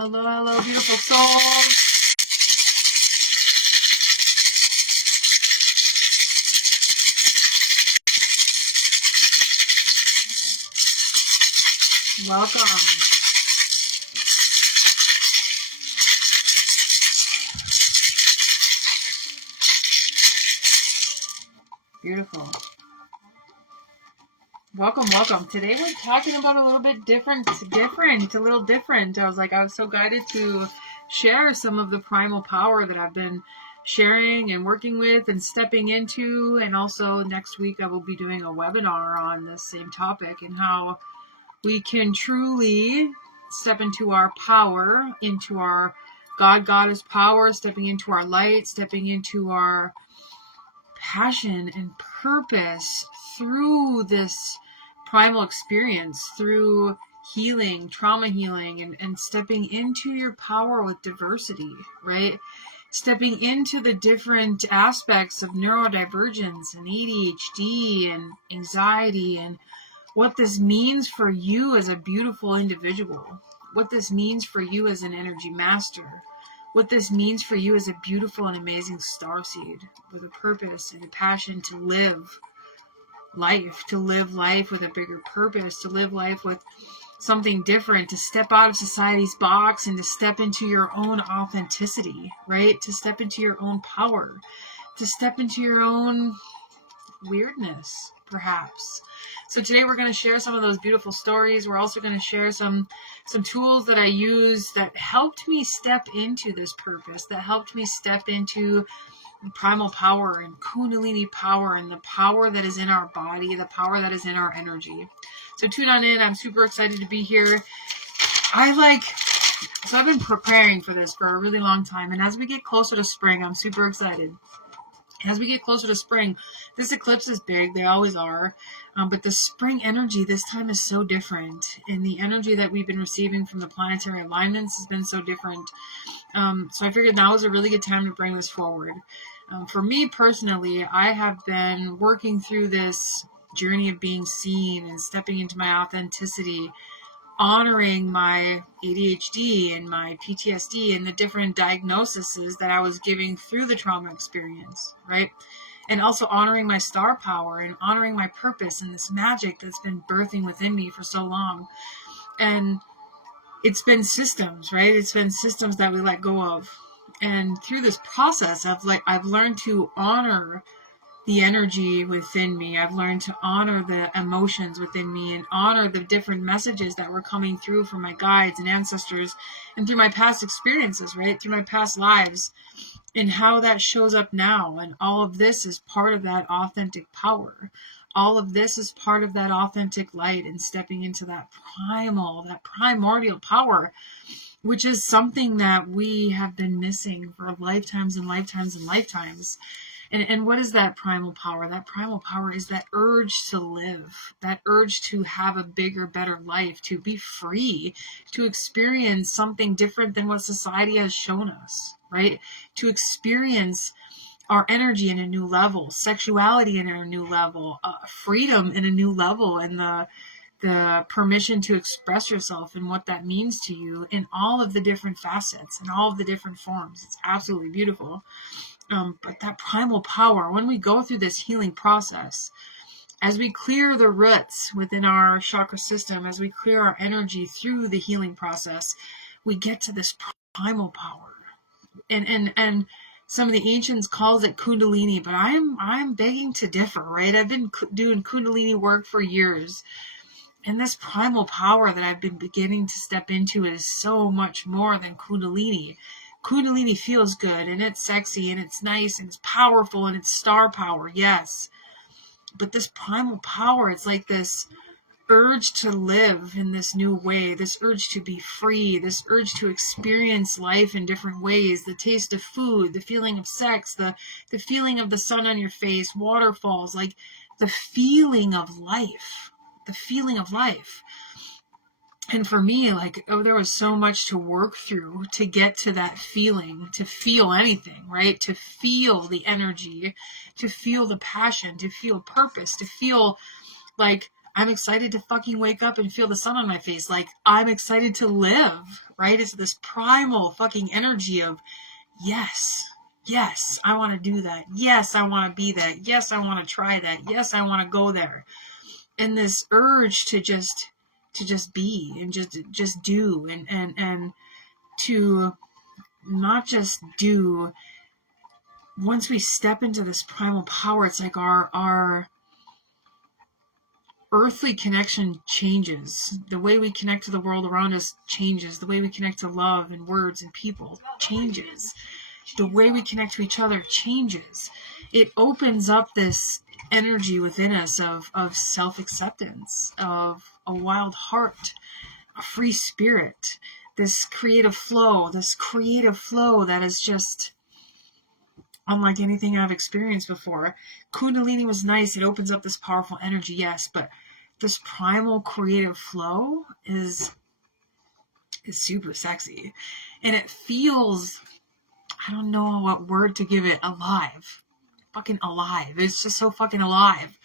Hello, hello, beautiful souls. Welcome. Beautiful. Welcome, welcome. Today we're talking about a little bit different, a little different. I was so guided to share some of the primal power that I've been sharing and working with and stepping into. And also next week I will be doing a webinar on this same topic and how we can truly step into our power, into our goddess power, stepping into our light, stepping into our passion and purpose through this primal experience, through healing, trauma healing, and stepping into your power with diversity, right? Stepping into the different aspects of neurodivergence and ADHD and anxiety and what this means for you as a beautiful individual, what this means for you as an energy master, what this means for you as a beautiful and amazing starseed with a purpose and a passion to live life with a bigger purpose, to live life with something different, to step out of society's box and to step into your own authenticity, right? To step into your own power, to step into your own weirdness, perhaps. So today we're going to share some of those beautiful stories. We're also going to share some tools that I use that helped me step into this purpose, that helped me step into primal power and kundalini power and the power that is in our body, the power that is in our energy. So tune on in. I'm super excited to be here. So I've been preparing for this for a really long time. And as we get closer to spring, I'm super excited. As we get closer to spring, this eclipse is big. They always are. But the spring energy this time is so different. And the energy that we've been receiving from the planetary alignments has been so different. So I figured now is a really good time to bring this forward. For me personally, I have been working through this journey of being seen and stepping into my authenticity, honoring my ADHD and my PTSD and the different diagnoses that I was giving through the trauma experience, right? And also honoring my star power and honoring my purpose and this magic that's been birthing within me for so long. And it's been systems, right? It's been systems that we let go of. And through this process, I've learned to honor the energy within me. I've learned to honor the emotions within me and honor the different messages that were coming through from my guides and ancestors and through my past experiences, right? Through my past lives and how that shows up now. And all of this is part of that authentic power. All of this is part of that authentic light and stepping into that primal, that primordial power, which is something that we have been missing for lifetimes and lifetimes and lifetimes. And what is that primal power? That primal power is that urge to live, that urge to have a bigger, better life, to be free, to experience something different than what society has shown us, right? To experience our energy in a new level, sexuality in a new level, freedom in a new level, and the permission to express yourself and what that means to you in all of the different facets and all of the different forms. It's absolutely beautiful. But that primal power, when we go through this healing process, as we clear the roots within our chakra system, as we clear our energy through the healing process, we get to this primal power. And some of the ancients calls it kundalini, but I'm begging to differ, right? I've been doing kundalini work for years. And this primal power that I've been beginning to step into is so much more than kundalini. Kundalini feels good and it's sexy and it's nice and it's powerful and it's star power, yes. But this primal power, it's like this urge to live in this new way, this urge to be free, this urge to experience life in different ways, the taste of food, the feeling of sex, the feeling of the sun on your face, waterfalls, like the feeling of life, the feeling of life. And for me, there was so much to work through to get to that feeling, to feel anything, right? To feel the energy, to feel the passion, to feel purpose, to feel like I'm excited to fucking wake up and feel the sun on my face. Like, I'm excited to live, right? It's this primal fucking energy of, yes, yes, I want to do that. Yes, I want to be that. Yes, I want to try that. Yes, I want to go there. And this urge to just be and just do and to not just do. Once we step into this primal power, it's like our earthly connection changes. The way we connect to the world around us changes. The way we connect to love and words and people changes. The way we connect to each other changes. It opens up this energy within us of self-acceptance, of a wild heart, a free spirit, this creative flow that is just unlike anything I've experienced before. Kundalini was nice. It opens up this powerful energy, yes, but this primal creative flow is super sexy. And it feels, I don't know what word to give it, alive. Fucking alive. It's just so fucking alive.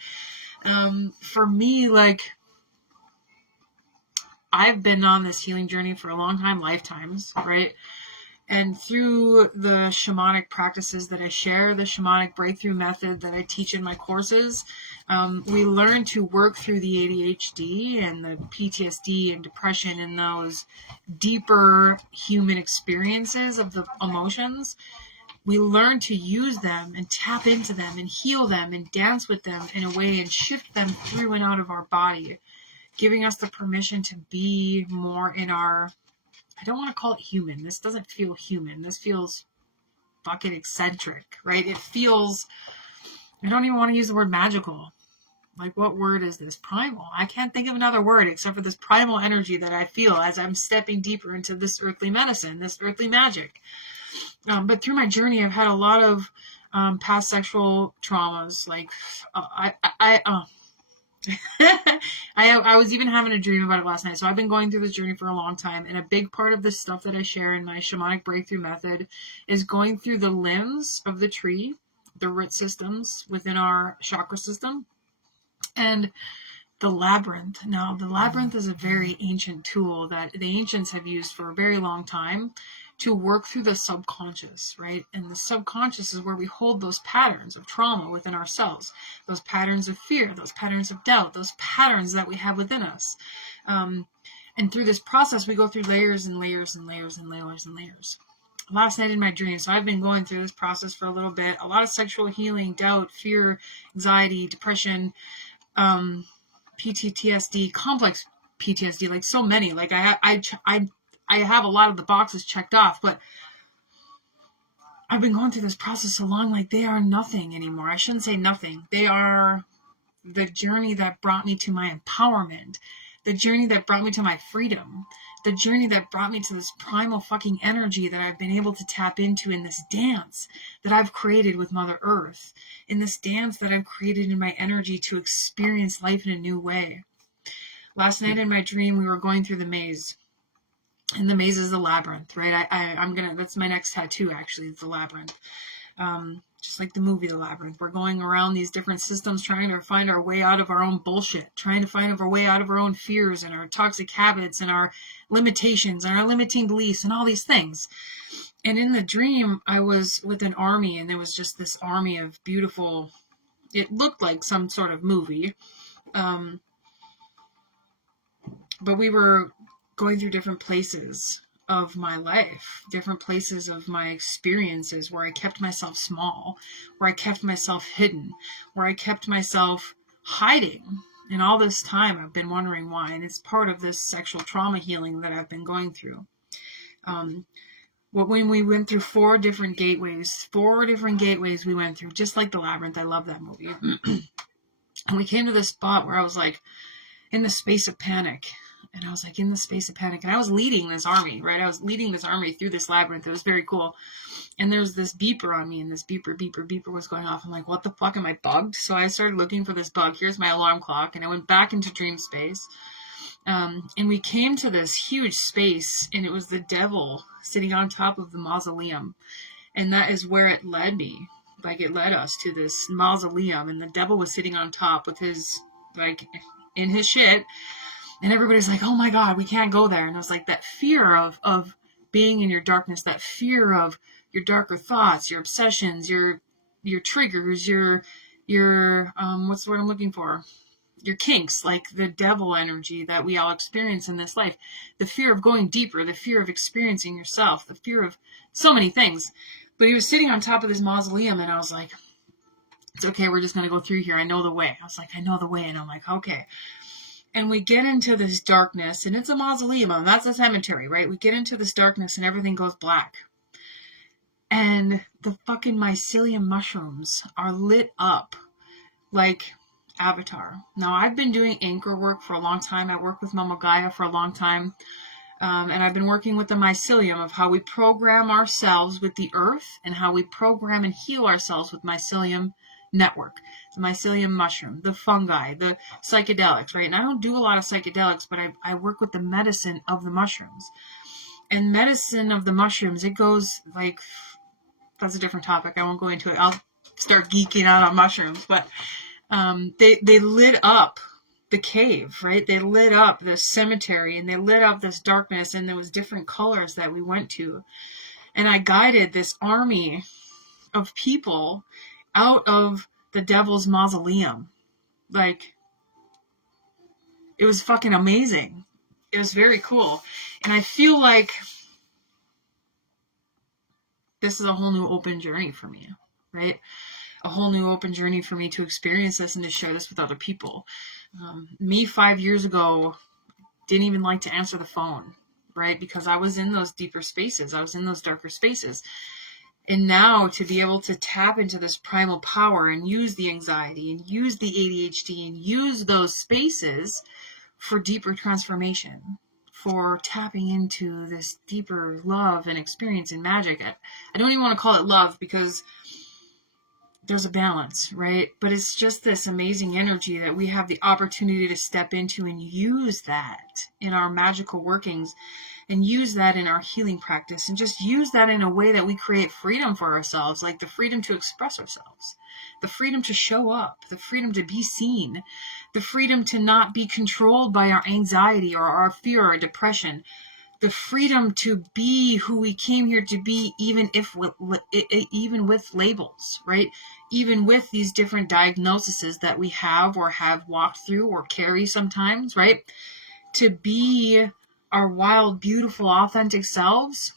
For me, like, I've been on this healing journey for a long time, lifetimes, right? And through the shamanic practices that I share, the shamanic breakthrough method that I teach in my courses, we learn to work through the ADHD and the PTSD and depression and those deeper human experiences of the emotions. We learn to use them and tap into them and heal them and dance with them in a way and shift them through and out of our body, giving us the permission to be more in our, I don't want to call it human. This doesn't feel human. This feels fucking eccentric, right? It feels, I don't even want to use the word magical. Like, what word is this? Primal. I can't think of another word except for this primal energy that I feel as I'm stepping deeper into this earthly medicine, this earthly magic. But through my journey, I've had a lot of past sexual traumas. Like, I was even having a dream about it last night. So I've been going through this journey for a long time. And a big part of the stuff that I share in my shamanic breakthrough method is going through the limbs of the tree, the root systems within our chakra system, and the labyrinth. Now, the labyrinth is a very ancient tool that the ancients have used for a very long time to work through the subconscious, right? And the subconscious is where we hold those patterns of trauma within ourselves, those patterns of fear, those patterns of doubt, those patterns that we have within us. And through this process, we go through layers and layers and layers and layers and layers. Last night in my dream, so I've been going through this process for a little bit, a lot of sexual healing, doubt, fear, anxiety, depression, PTSD, complex PTSD, like so many. Like I have a lot of the boxes checked off, but I've been going through this process so long, like they are nothing anymore. I shouldn't say nothing. They are the journey that brought me to my empowerment, the journey that brought me to my freedom, the journey that brought me to this primal fucking energy that I've been able to tap into in this dance that I've created with Mother Earth, in this dance that I've created in my energy to experience life in a new way. Last night in my dream, we were going through the maze. And the maze is the labyrinth, right? That's my next tattoo, actually, it's the labyrinth. Just like the movie The Labyrinth. We're going around these different systems trying to find our way out of our own bullshit, trying to find our way out of our own fears and our toxic habits and our limitations and our limiting beliefs and all these things. And in the dream, I was with an army, and there was just this army of beautiful, it looked like some sort of movie. But we were going through different places of my life, different places of my experiences where I kept myself small, where I kept myself hidden, where I kept myself hiding. And all this time I've been wondering why. And it's part of this sexual trauma healing that I've been going through. When we went through four different gateways we went through, just like The Labyrinth. I love that movie. And we came to this spot where I was like in the space of panic. And I was like in the space of panic. And I was leading this army, right? I was leading this army through this labyrinth. It was very cool. And there was this beeper on me, and this beeper was going off. I'm like, what the fuck? Am I bugged? So I started looking for this bug. Here's my alarm clock. And I went back into dream space. And we came to this huge space, and it was the devil sitting on top of the mausoleum. And that is where it led me. Like, it led us to this mausoleum, and the devil was sitting on top with his, like, in his shit. And everybody's like, oh my God, we can't go there. And it was like that fear of being in your darkness, that fear of your darker thoughts, your obsessions, your triggers, your what's the word I'm looking for? Your kinks, like the devil energy that we all experience in this life. The fear of going deeper, the fear of experiencing yourself, the fear of so many things. But he was sitting on top of this mausoleum, and I was like, it's okay, we're just going to go through here. I know the way. I was like, I know the way. And I'm like, okay. And we get into this darkness, and it's a mausoleum, and that's a cemetery, right? We get into this darkness, and everything goes black. And the fucking mycelium mushrooms are lit up like Avatar. Now, I've been doing anchor work for a long time. I work with Mama Gaia for a long time. And I've been working with the mycelium of how we program ourselves with the earth and how we program and heal ourselves with mycelium network, the mycelium mushroom, the fungi, the psychedelics, right? And I don't do a lot of psychedelics, but I work with the medicine of the mushrooms. And medicine of the mushrooms, it goes like, that's a different topic. I won't go into it. I'll start geeking out on mushrooms, but they lit up the cave, right? They lit up this cemetery, and they lit up this darkness, and there was different colors that we went to. And I guided this army of people out of the devil's mausoleum. Like, it was fucking amazing. It was very cool. And I feel like this is a whole new open journey for me, right? A whole new open journey for me to experience this and to share this with other people. Me 5 years ago didn't even like to answer the phone, right? Because I was in those deeper spaces. I was in those darker spaces. And now to be able to tap into this primal power and use the anxiety and use the ADHD and use those spaces for deeper transformation, for tapping into this deeper love and experience and magic. I don't even want to call it love because there's a balance, right? But it's just this amazing energy that we have the opportunity to step into and use that in our magical workings and use that in our healing practice and just use that in a way that we create freedom for ourselves, like the freedom to express ourselves, the freedom to show up, the freedom to be seen, the freedom to not be controlled by our anxiety or our fear or depression, the freedom to be who we came here to be, even with labels, right? Even with these different diagnoses that we have or have walked through or carry sometimes, right? To be our wild, beautiful, authentic selves,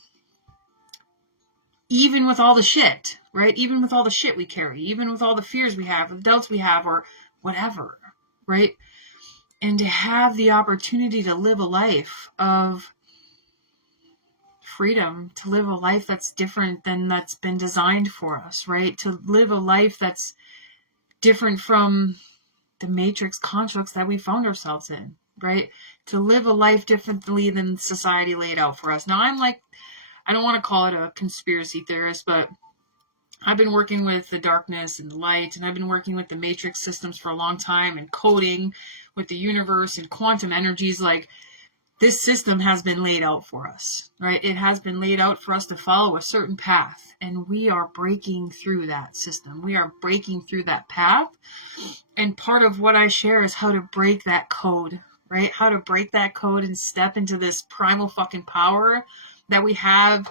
even with all the shit, right? Even with all the shit we carry, even with all the fears we have, the doubts we have, or whatever, right? And to have the opportunity to live a life of freedom, to live a life that's different than that's been designed for us, right? To live a life that's different from the matrix constructs that we found ourselves in, right? To live a life differently than society laid out for us. Now, I don't want to call it a conspiracy theorist, but I've been working with the darkness and the light, and I've been working with the matrix systems for a long time and coding with the universe and quantum energies. Like, this system has been laid out for us, right? It has been laid out for us to follow a certain path, and we are breaking through that system. We are breaking through that path, and part of what I share is how to break that code, right? How to break that code and step into this primal fucking power that we have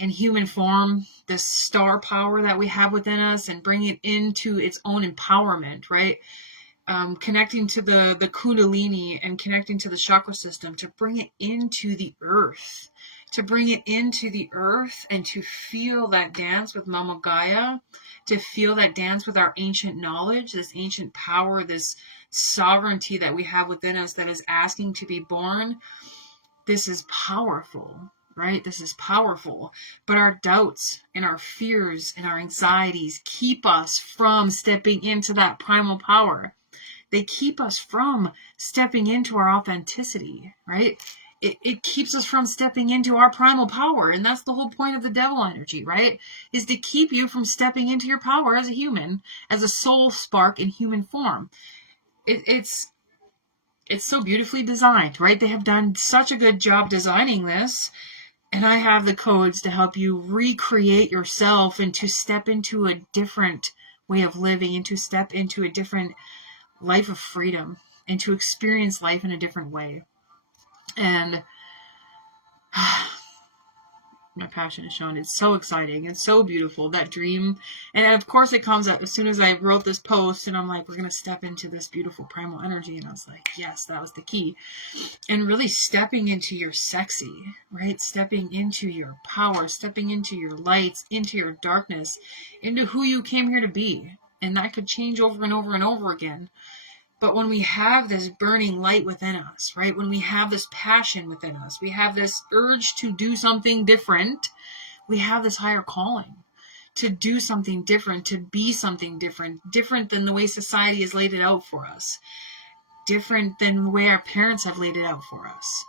in human form, this star power that we have within us, and bring it into its own empowerment, right? Connecting to the kundalini and connecting to the chakra system to bring it into the earth, and to feel that dance with Mama Gaia, to feel that dance with our ancient knowledge, this ancient power, this sovereignty that we have within us that is asking to be born. This is powerful, right? This is powerful. But our doubts and our fears and our anxieties keep us from stepping into that primal power. They keep us from stepping into our authenticity, right? It keeps us from stepping into our primal power. And that's the whole point of the devil energy, right? Is to keep you from stepping into your power as a human, as a soul spark in human form. It's so beautifully designed, right? They have done such a good job designing this. And I have the codes to help you recreate yourself and to step into a different way of living and to step into a different life of freedom, and to experience life in a different way. And my passion is shown. It's so exciting. It's so beautiful, that dream. And of course it comes up as soon as I wrote this post, and I'm like, we're going to step into this beautiful primal energy. And I was like, yes, that was the key. And really stepping into your sexy, right? Stepping into your power, stepping into your lights, into your darkness, into who you came here to be. And that could change over and over and over again. But when we have this burning light within us, right? When we have this passion within us, we have this urge to do something different, we have this higher calling to do something different, to be something different, different than the way society has laid it out for us, different than the way our parents have laid it out for us.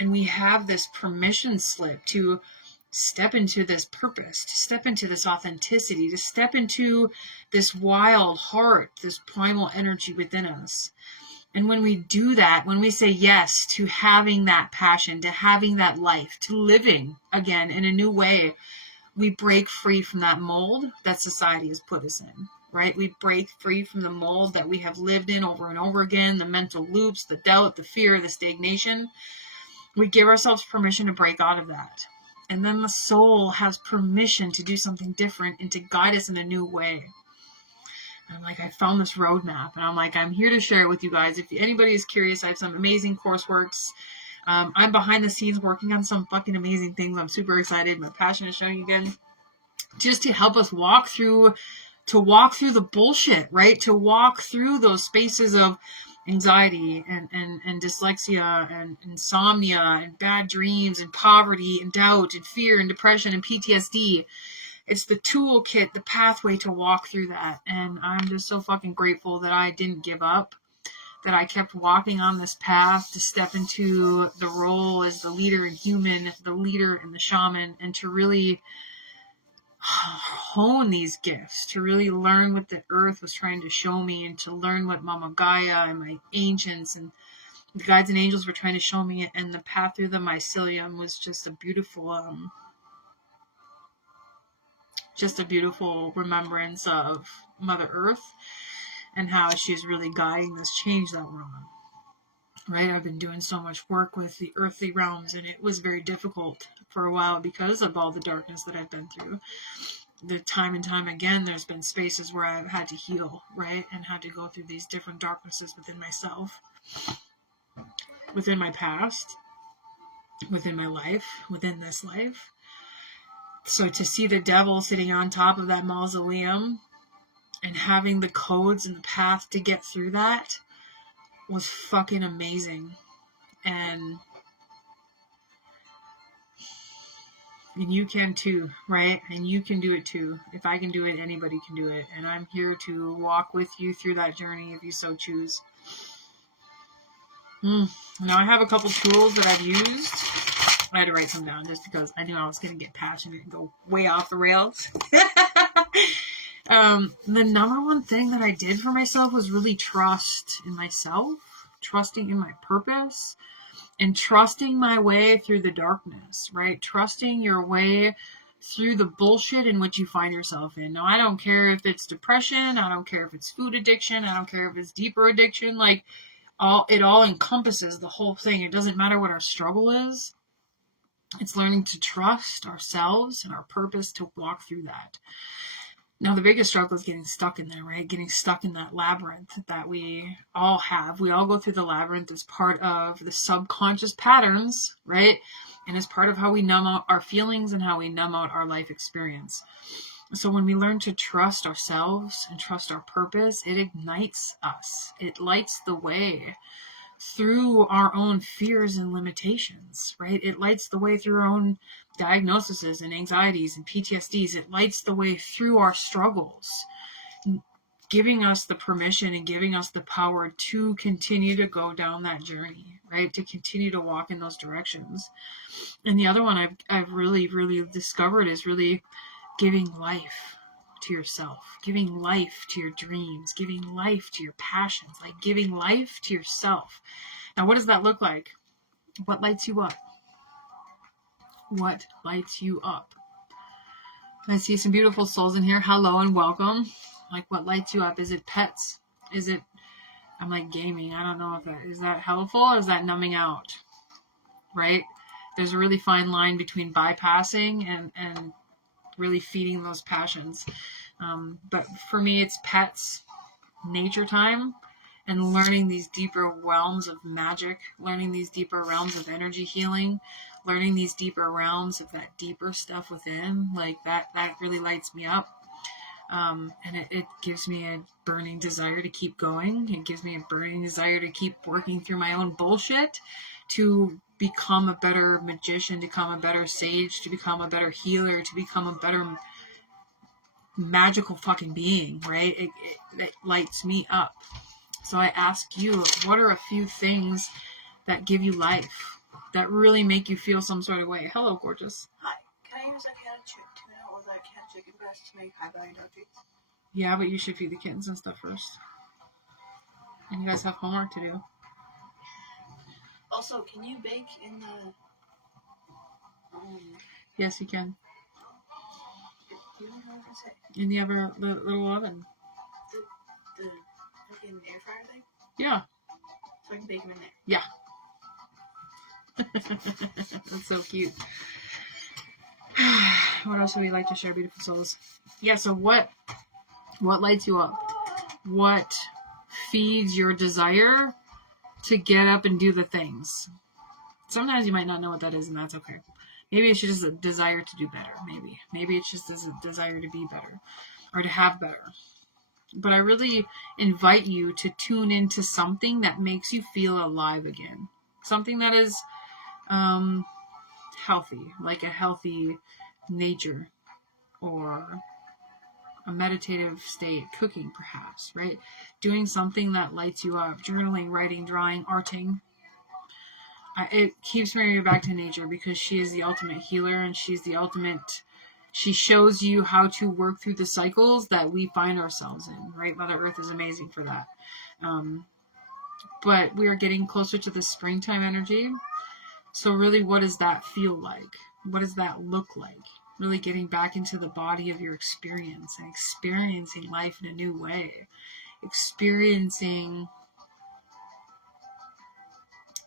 And we have this permission slip to step into this purpose, to step into this authenticity, to step into this wild heart, this primal energy within us. And when we do that, when we say yes to having that passion, to having that life, to living again in a new way, we break free from that mold that society has put us in, right? We break free from the mold that we have lived in over and over again, the mental loops, the doubt, the fear, the stagnation. We give ourselves permission to break out of that. And then the soul has permission to do something different and to guide us in a new way. And I'm like, I found this roadmap, and I'm like, I'm here to share it with you guys. If anybody is curious, I have some amazing courseworks. I'm behind the scenes working on some fucking amazing things. I'm super excited. My passion is showing again, just to help us walk through the bullshit, right? To walk through those spaces of anxiety and dyslexia and insomnia and bad dreams and poverty and doubt and fear and depression and PTSD. It's the toolkit, the pathway to walk through that. And I'm just so fucking grateful that I didn't give up, that I kept walking on this path to step into the role as the leader and human, the leader and the shaman, and to really hone these gifts, to really learn what the earth was trying to show me, and to learn what Mama Gaia and my ancients and the guides and angels were trying to show me. And the path through the mycelium was just a beautiful remembrance of Mother Earth and how she's really guiding this change that we're on. Right? I've been doing so much work with the earthly realms, and it was very difficult for a while because of all the darkness that I've been through. The time and time again, there's been spaces where I've had to heal, right? And had to go through these different darknesses within myself, within my past, within my life, within this life. So to see the devil sitting on top of that mausoleum and having the codes and the path to get through that was fucking amazing. And you can too, right? And you can do it too. If I can do it, anybody can do it. And I'm here to walk with you through that journey if you so choose. Now I have a couple tools that I've used. I had to write some down just because I knew I was going to get passionate and go way off the rails. The number one thing that I did for myself was really trust in myself, trusting in my purpose, and trusting my way through the darkness, right? Trusting your way through the bullshit in which you find yourself in. Now, I don't care if it's depression. I don't care if it's food addiction. I don't care if it's deeper addiction. Like, it all encompasses the whole thing. It doesn't matter what our struggle is. It's learning to trust ourselves and our purpose to walk through that. Now, the biggest struggle is getting stuck in there, right? Getting stuck in that labyrinth that we all have. We all go through the labyrinth as part of the subconscious patterns, right? And as part of how we numb out our feelings and how we numb out our life experience. So when we learn to trust ourselves and trust our purpose, it ignites us. It lights the way through our own fears and limitations, right? It lights the way through our own diagnoses and anxieties and PTSDs. It lights the way through our struggles, giving us the permission and giving us the power to continue to go down that journey, right? To continue to walk in those directions. And the other one I've really, really discovered is really giving life to yourself, giving life to your dreams, giving life to your passions, like giving life to yourself. Now, what does that look like? What lights you up? What lights you up? I see some beautiful souls in here. Hello and welcome. Like, what lights you up? Is it pets? Is it I'm like gaming. I don't know if that is that helpful or is that numbing out, right? There's a really fine line between bypassing and really feeding those passions. But for me, it's pets, nature time, and learning these deeper realms of magic, learning these deeper realms of energy healing, learning these deeper realms of that deeper stuff within. Like that really lights me up. And it gives me a burning desire to keep going. It gives me a burning desire to keep working through my own bullshit, to become a better magician, to become a better sage, to become a better healer, to become a better magical fucking being, right? It lights me up. So I ask you, what are a few things that give you life, that really make you feel some sort of way? Hello, gorgeous. Hi. Can I use a can of tuna or the can of chicken breast to make high-value dog treats? Yeah, but you should feed the kittens and stuff first. And you guys have homework to do. Also, can you bake in the... Yes, you can. You know what I was going to say? In the other little oven. The fucking air fryer thing? Yeah. So I can bake them in there. Yeah. That's so cute. What else would we like to share, beautiful souls? Yeah, so what lights you up? What feeds your desire to get up and do the things? Sometimes you might not know what that is, and that's okay. Maybe it's just a desire to do better. Maybe it's just a desire to be better or to have better. But I really invite you to tune into something that makes you feel alive again. Something that is healthy, like a healthy nature or a meditative state, cooking perhaps, right? Doing something that lights you up, journaling, writing, drawing, arting. It keeps bringing me back to nature because she is the ultimate healer and she shows you how to work through the cycles that we find ourselves in, right? Mother Earth is amazing for that. But we are getting closer to the springtime energy. So really, what does that feel like? What does that look like? Really getting back into the body of your experience and experiencing life in a new way. Experiencing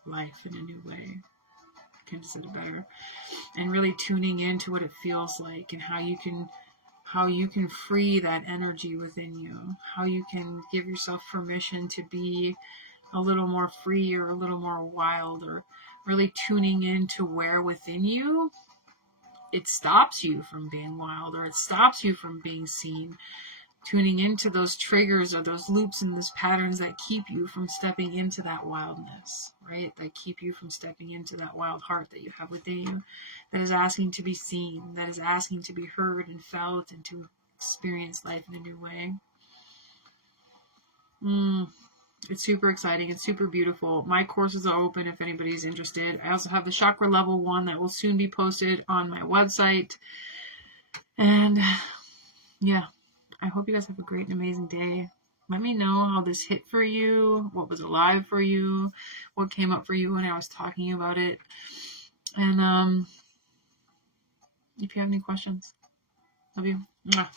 life in a new way. I couldn't have said it better. And really tuning into what it feels like and how you can free that energy within you. How you can give yourself permission to be a little more free or a little more wild, or really tuning into where within you it stops you from being wild or it stops you from being seen. Tuning into those triggers or those loops and those patterns that keep you from stepping into that wildness, right? That keep you from stepping into that wild heart that you have within you, that is asking to be seen, that is asking to be heard and felt and to experience life in a new way. It's super exciting. It's super beautiful. My courses are open if anybody's interested. I also have the chakra level 1 that will soon be posted on my website. And yeah, I hope you guys have a great and amazing day. Let me know how this hit for you, what was alive for you, what came up for you when I was talking about it. And if you have any questions, love you. Mwah.